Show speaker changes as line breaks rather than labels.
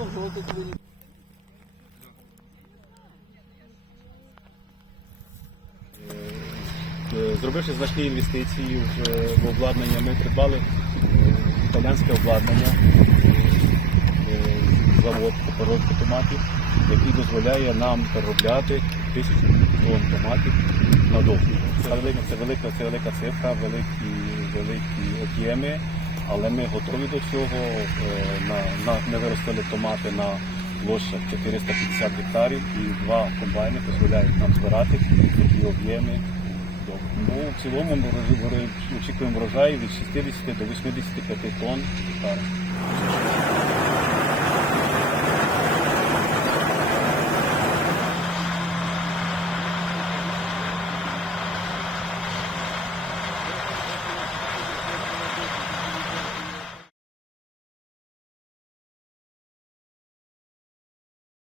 Е, Зробивши значні інвестиції в, е, обладнання, ми придбали е, обладнання, е, завод по переробці томатів, який дозволяє нам переробляти тисячу тонн томатів на довгу. Це велика, це велика, це велика цифра, великі, великі об'єми, але ми готові до цього. Е, На, на, ми виростили томати на площах 450 гектарів і два комбайни дозволяють нам збирати такі об'єми. Ну, в цілому ми врожай- врожай- очікуємо врожаю від 60 до 85 тонн гектара.